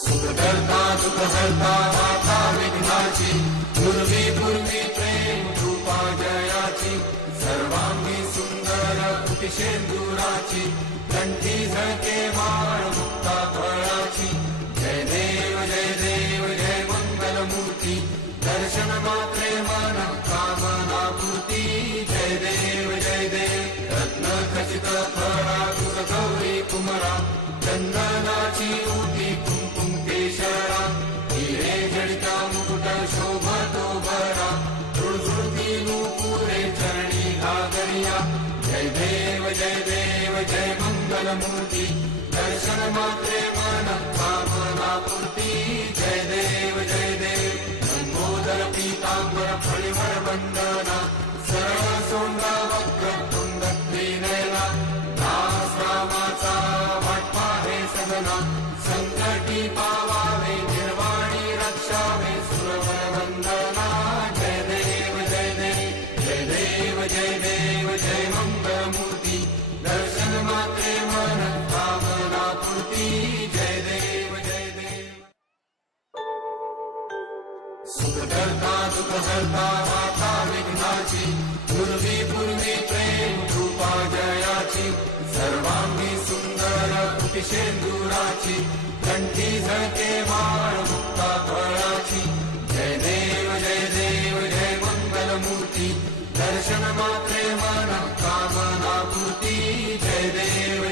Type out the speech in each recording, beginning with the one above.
सुखकर्ता दुःखहर्ता माता विघ्नाची पूर्वी पूर्वी प्रेम रूपा जयाची सर्वांगी सुंदर कुटिशेंदुराची कंठी झळके माळ मुक्ता फळाची जय देव जय मंगलमूर्ती दर्शन मात्रे मन कामना पूर्ती जय देव रत्न खचित फळा तुर गौरी कुमरा चंदनाची ऊती कुंकुम केशरा हिरे जडिता मुकुट शोभतो बरा झुळझुळती नूपुरे चरणी घागरिया जय देव जय मंगलमूर्ती दर्शन मात्रे मन कामना पूर्ती जय देव लंबोदर पीतांबर फळीवर वंदना सरळ सोंडा वक्रतुंड त्रिनयना दास रामाचा वाटपा हे सदना संकटी पावावे निर्वाणी रक्षावे सुरवर वंदना जय देव जय मंगलमूर्ती दर्शन मात्रे मन कामना पूर्ती जय देव सुखकर्ता दुःखहर्ता माता विघ्नाची पूर्वी पूर्वी प्रेम रूपा जयाची सर्वांगी सुंदर कुटिशेंदुराची कंठी झळके माळ मुक्ता फळाची जय देव जय मंगलमूर्ती दर्शन मात्रे मन कामना पूर्ती जय देव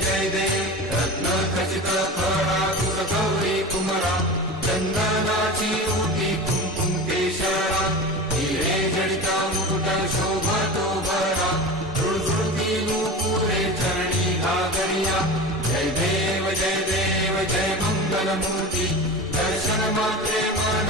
रत्न खचित फळा तुर गौरी कुमरा चंदनाची ऊती कुंकुम केशरा हिरे जडिता मुकुट शोभतो बरा झुळझुळती नूपुरे चरणी घागरिया जय देव जय मंगलमूर्ती दर्शन मात्रे मन